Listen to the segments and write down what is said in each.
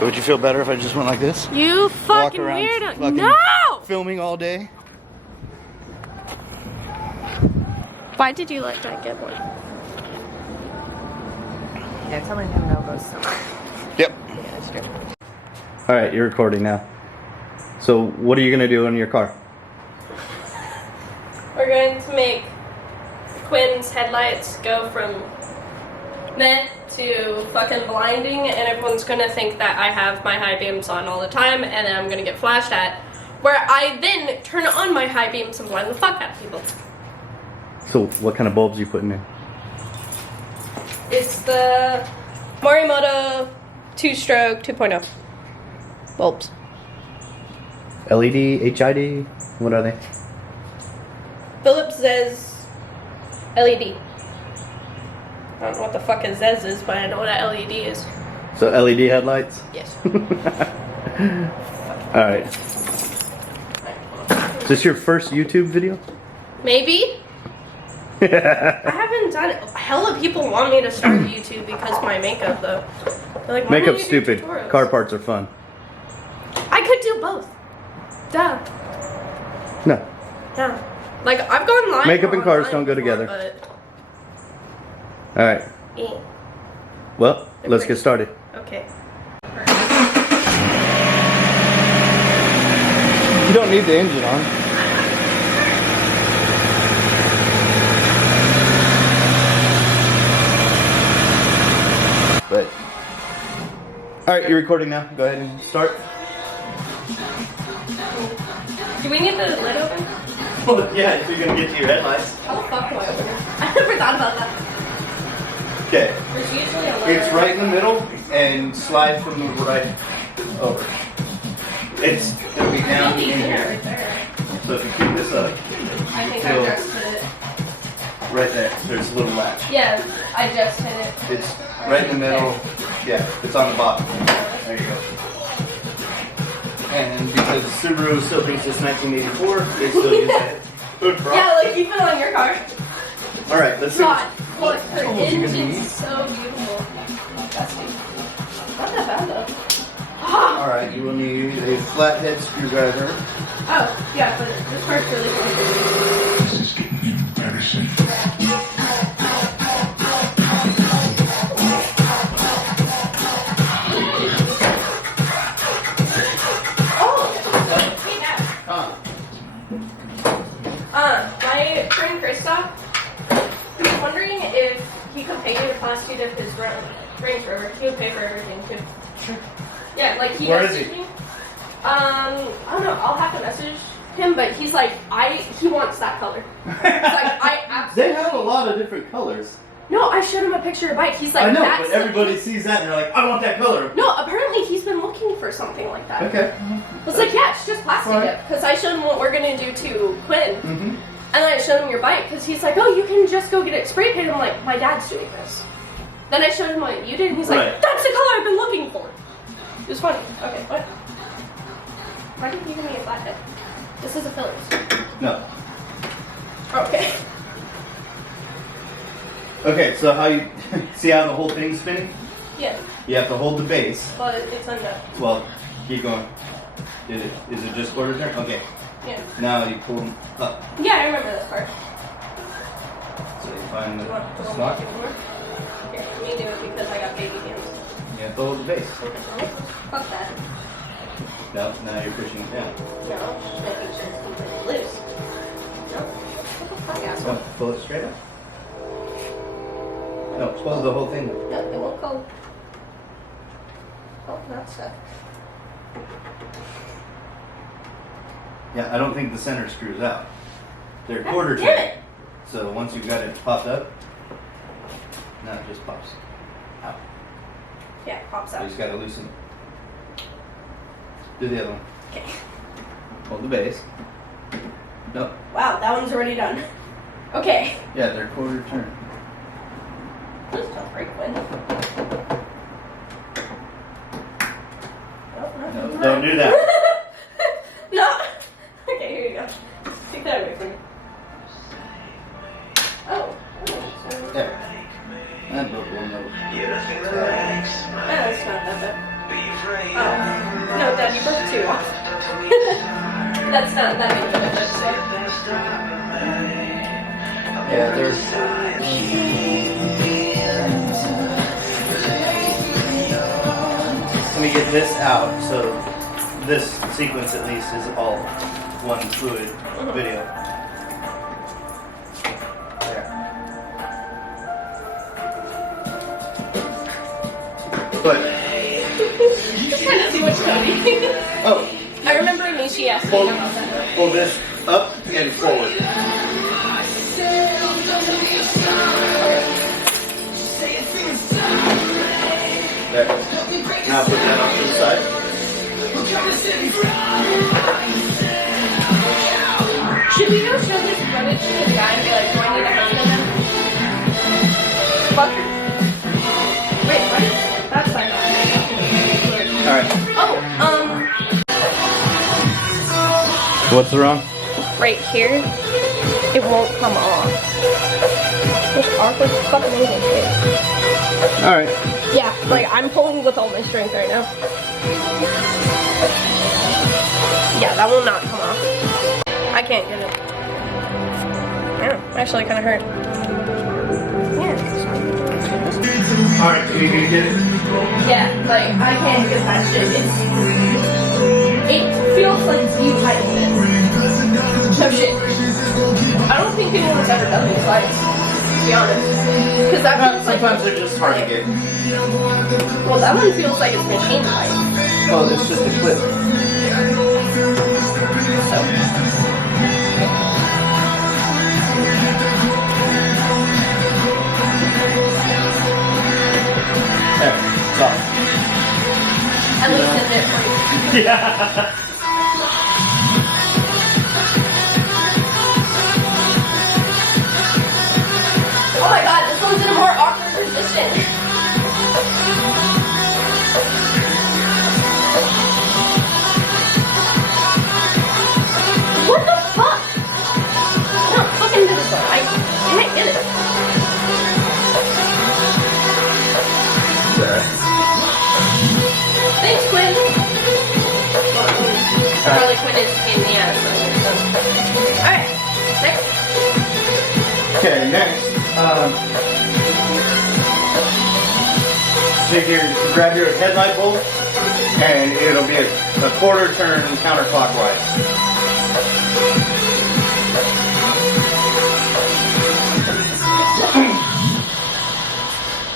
So would you feel better if I just went like this? You fucking weirdo. No! Filming all day? Why did you let Jack get one? Yeah, telling him no goes so much. Yep. Yeah, that's true. Alright, you're recording now. So what are you going to do in your car? We're going to make Quinn's headlights go from meh to fucking blinding, and everyone's gonna think that I have my high beams on all the time, and then I'm gonna get flashed at, where I then turn on my high beams and blind the fuck out of people. So what kind of bulbs are you putting in? It's the Morimoto 2-Stroke 2.0 bulbs. LED, HID, what are they? Philips says LED. I don't know what the fuck a Zez is, but I know what a LED is. So LED headlights? Yes. Alright. Is this your first YouTube video? Maybe. I haven't done it. Hella people want me to start YouTube because of my makeup, though. They're like, why don't Makeup's you do stupid. tutorials? Car parts are fun. I could do both. Duh. No. Yeah. Like, I've gone live. Makeup and cars don't go before, together. But... Alright. Eh. Well, let's get started. Okay. You don't need the engine on. But alright, you're recording now. Go ahead and start. Do we need the lid open? Well, yeah, if you're gonna get to your headlights. How the fuck do I open it? I never thought about that. Okay. There's usually a lid. It's right in the middle and slide from the right over. It's gonna be down in here. Right there. So if you keep this up, I think I Feel- just hit it. right there, there's a little latch. Yeah, I just hit it. It's right in the middle. Yeah, it's on the bottom. There you go. And because Subaru still thinks it's 1984, they still use it. Yeah, like you put it on your car. Alright, let's see. God, look, her tools you're gonna engine's need. so beautiful. Disgusting. Not that bad though. Ah! Alright, you will need a flathead screwdriver. Oh, yeah, but this part's really cool. This is getting embarrassing. My friend Christoph, he was wondering if he could pay you the class suit of his Range Rover. He would pay for everything too. Yeah, like he Where is messaged he? me. I don't know. I'll have to message him, but he's like, he wants that color. He's like, I absolutely. They have a lot of different colors. No, I showed him a picture of a bike. He's like, I know, that's but everybody sees that and they're like, I want that color. No, apparently he's been looking for something like that. Okay. I was like, yeah, it's just plastic Fine. dip. Because I showed him what we're going to do to Quinn. Mm-hmm. And then I showed him your bike. Because he's like, oh, you can just go get it spray painted. I'm like, my dad's doing this. Then I showed him what you did. And he's like, Right. that's the color I've been looking for. It was funny. Okay, what? Why did you give me a flathead? This is a Phillips. No. Okay. Okay, so how you see how the whole thing's spinning? Yeah, You have to hold the base. but it's undone. Well, keep going. Is it just quarter turn? Okay. Yeah. Now you pull them up. Yeah, I remember this part. So you find the You want to slot. walk more? Here, let me do it because I got baby hands. You have to hold the base. Fuck that. No, now you're pushing it down. No, just making sure it's completely loose. No? What the fuck, asshole? No, pull it straight up. No, pull the whole thing up. No, it won't go. Oh, that's stuck. Yeah, I don't think the center screws out. They're God quarter damn turn. it. So once you've got it popped up, now it just pops out. Yeah, it pops So you out. just gotta loosen it. Do the other one. Okay. Hold the base. No. Wow, that one's already done. Okay. Yeah, they're quarter turn. This don't break Quinn. No, don't do that. No. Okay, here you go. Take that away from me. Oh. There. That broke one over. That's not that bad. too often. That's not that big of a difference. Yeah, there's. Let me get this out, so this sequence at least is all one fluid video. There. But Just kind of too much Cody. oh, I remember Nishi asked me about that. pull this up and forward. There. Now put that off to the side. Should we go show this footage to the guy and be like, do I need a husband now? Fuck. Wait, what is that's fine. Alright. Oh, What's wrong? right here, it won't come off. It's awkward fucking moving shit. Alright. Yeah, like I'm pulling with all my strength right now. Yeah, that will not come off. I can't get it. Yeah, actually kind of hurt. Yeah. Alright, can you get it? Yeah, like I can't get that shit. It feels like you tightened it. No shit. I don't think anyone's ever done these lights, to be honest. Because that feels like Sometimes they're just hard to get. well, that one feels like it's machine tight. Well, it's just a clip. So. There, it's off. At least it's it for you. Yeah. Oh my god, this one's in a more awkward position. What the fuck? No, fucking do this one. I can't get it. There. Thanks, Quinn. Probably Quinn is a pain in the ass. Alright, next. Okay, next. Take your, grab your headlight bolt, and it'll be a quarter turn counterclockwise.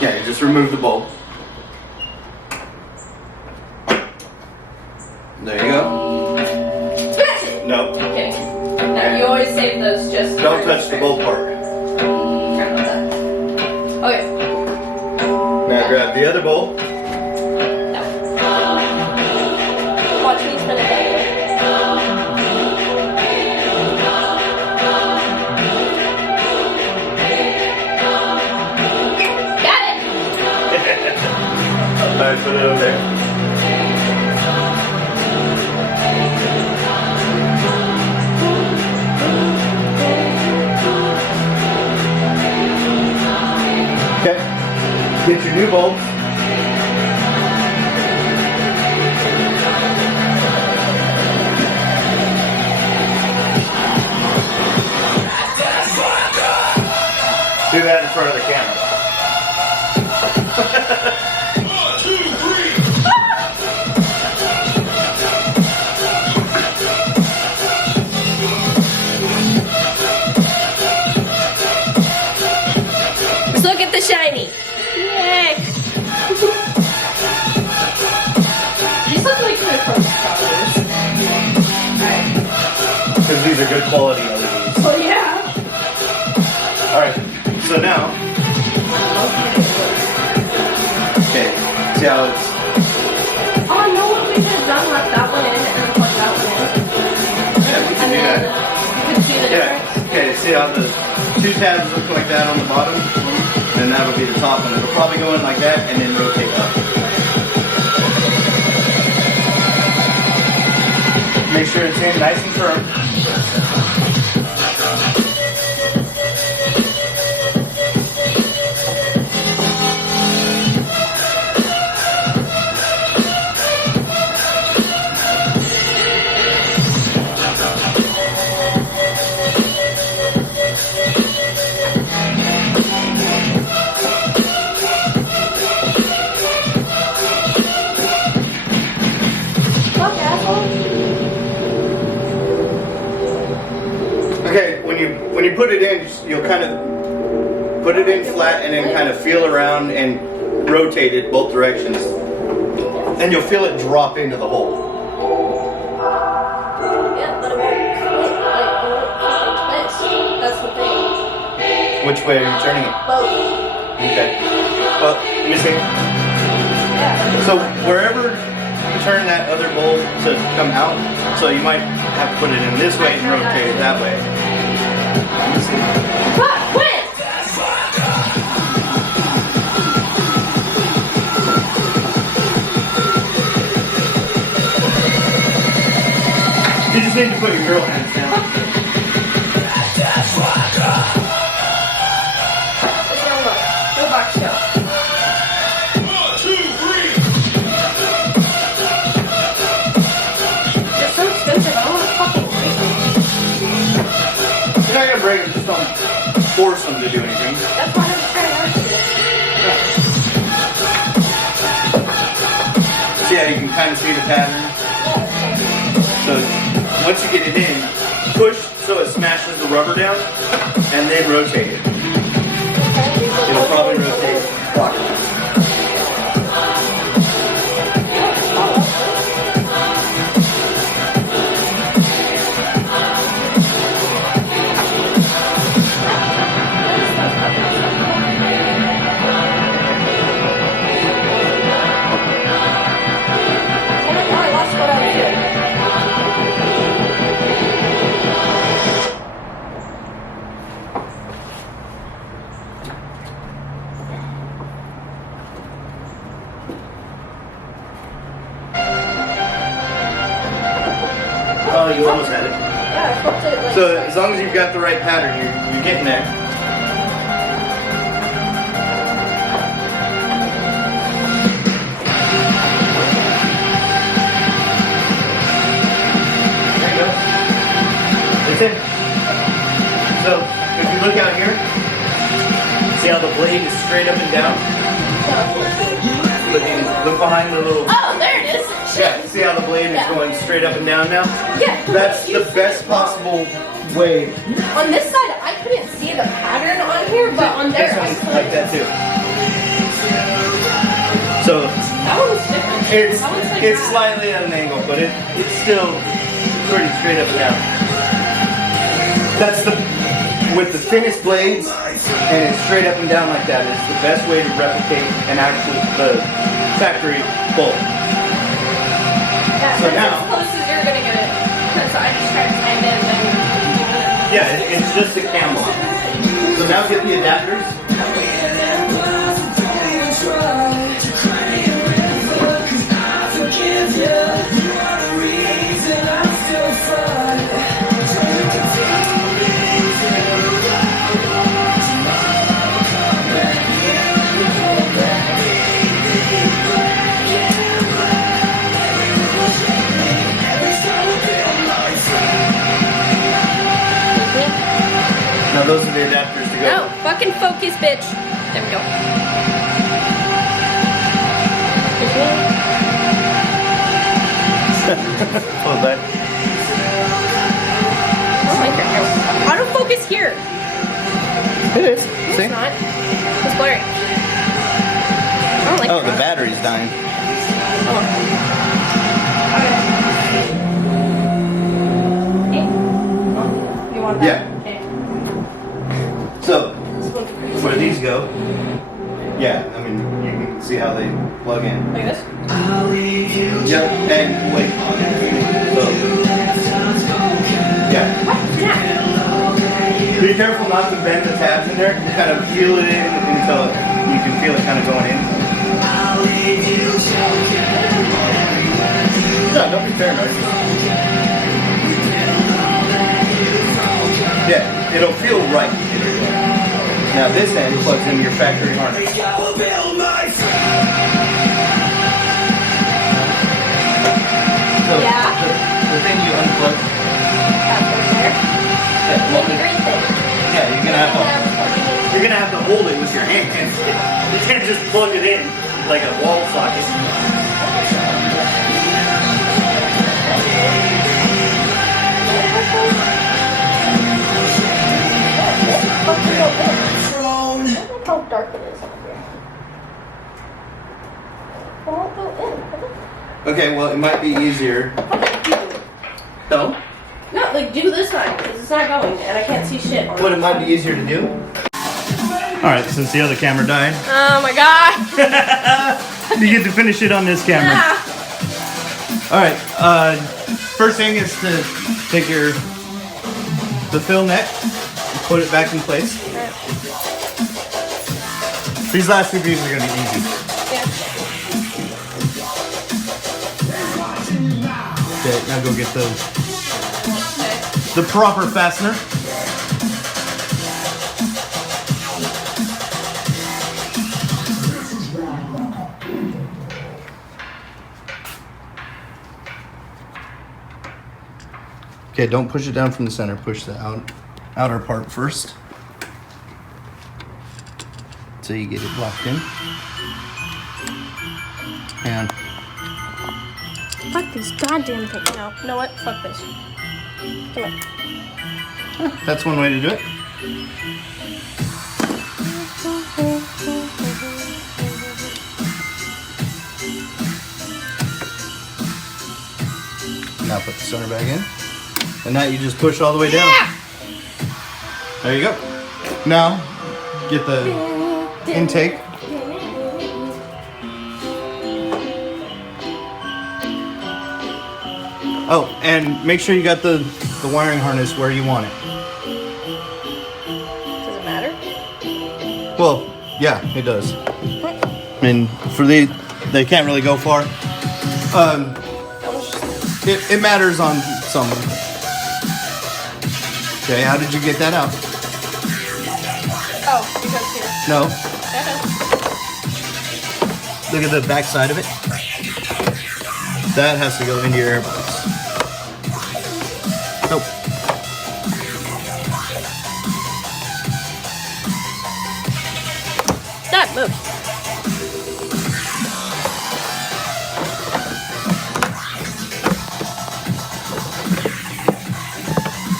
Yeah, you just remove the bolt. There you go. Smash it! No, Okay. No, you always save those just don't touch the bolt part. Sorry about that. Okay. Now grab the other bolt. No. Watch me spin it. Got it! Alright, put it over there. Okay. Get your new bolts. Do that in front of the camera. Let's look at the shiny. Yay! These look like they're from Starbucks. Because these are good quality LEDs. Well, yeah. Alright, so now. Okay, see how it's. Oh, I know what we could have done. Left that one in and plug that one in. Yeah, we can And do then that. you can see the difference. Yeah, okay, see how the two tabs look like that on the bottom? And that'll be the top one. It'll probably go in like that and then rotate up. Make sure it's in nice and firm. Okay, when you put it in, you'll kind of put it in flat and then kind of feel around and rotate it both directions. And you'll feel it drop into the hole. Yeah, but it won't twist. That's the thing. Which way are you turning it? Both. Okay. Well, let me see. Yeah. So wherever you turn that other bowl to come out, so you might have to put it in this way and rotate it that way. Let me see. Fuck, quit! You just need to put your girl hands down. Go box show. They're so expensive. I don't want to fucking break them. You're not gonna break them, just don't force them to do anything. That's why I'm trying to do. See how you can kind of see the pattern? So once you get it in, push so it smashes the rubber down, and then rotate it. It'll probably rotate clockwise. I lost what I was doing. Oh, you almost had it. Yeah, I flipped it like So as long as you've got the right pattern, you're getting there. There you go. It's in. So if you look out here, see how the blade is straight up and down? Look behind the little... Oh, there it is. Yeah, see how the blade is going straight up and down now? Yeah. That's the best possible way. On this side, I couldn't see the pattern on here, but on there, This I one's could. like that too. So That one's different. it's That one's like it's that. slightly at an angle, but it's still pretty straight up and down. That's the with the thinnest blades and it's straight up and down like that is the best way to replicate an actual the factory bolt. Yeah, So that's now- as close as you're gonna get it. So I just tried to find it and then. Yeah, it's just a camel. So now get the adapters. Now those are the adapters to go. No, fucking focus, bitch. There we go. Oh, that. Oh my god. Autofocus here. It is. It's not. It's blurry. I don't like Oh, that. the battery's dying. You want that? Yeah. Okay. So, This one's pretty where these go, yeah, I mean, you can see how they plug in. like this? Yep, and wait. So, yeah. Yeah. Be careful not to bend the tabs in there. Kind of feel it in until you can feel it kind of going in. No, don't be paranoid. Yeah, it'll feel right. Now this end plugs into your factory harness. So Yeah. the thing you unplug, That's over there. that The plug, green thing. yeah, you're gonna have to hold it with your hand. You can't just plug it in like a wall socket. Okay, well, it might be easier. No? No, like do this side, because it's not going, and I can't see shit on But it might be easier to do. Alright, since the other camera died, Oh my god! you get to finish it on this camera. Alright, first thing is to take the fill neck and put it back in place. These last two pieces are going to be easy. Yeah. Okay, now go get the proper fastener. Okay, don't push it down from the center. Push the outer part first. So you get it locked in. And Fuck these goddamn things. No, you know what? Fuck this. Come on. that's one way to do it. Now put the center back in. And now you just push all the way down. Yeah! There you go. Now, get the intake. Oh, and make sure you got the wiring harness where you want it. Does it matter? Well, yeah, it does. I mean, for they can't really go far. It matters on some. Okay, how did you get that out? Oh, because here. No. Okay. Look at the back side of it. That has to go into your airbox. Nope. That move.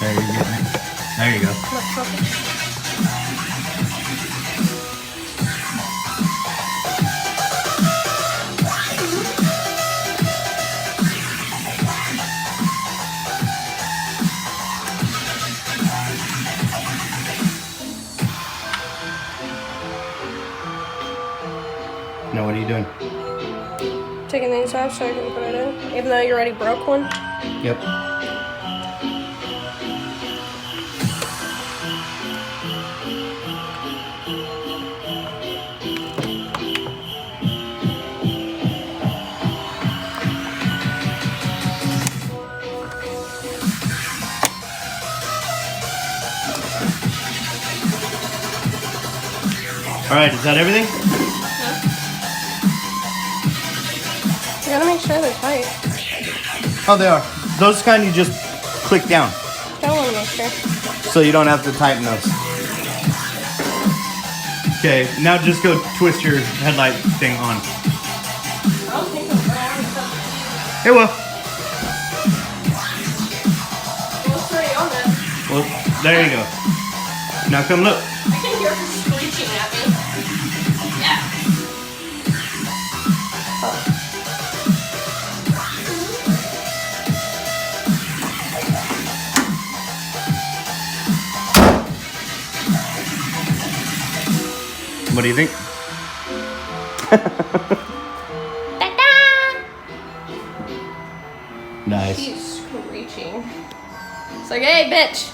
There you go. There you go. Now what are you doing? Taking these off so I can put it in. Even though you already broke one. Yep. All right, is that everything? You gotta make sure they're tight. Oh, they are. Those kind you just click down, I wanna make sure. so you don't have to tighten those. Okay, now just go twist your headlight thing on. I don't think it's brown. It will. It's already on there. Well, there you go. Now come look. I can hear her screeching at me. Yeah. What do you think? Nice. He's screeching. It's like, hey, bitch.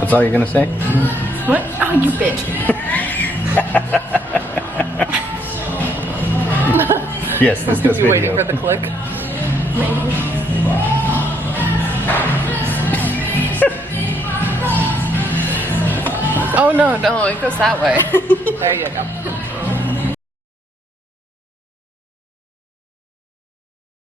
That's all you're gonna say? What? Oh, you bitch. Yes, this goes You waiting video. for the click? Oh no, it goes that way. There you go.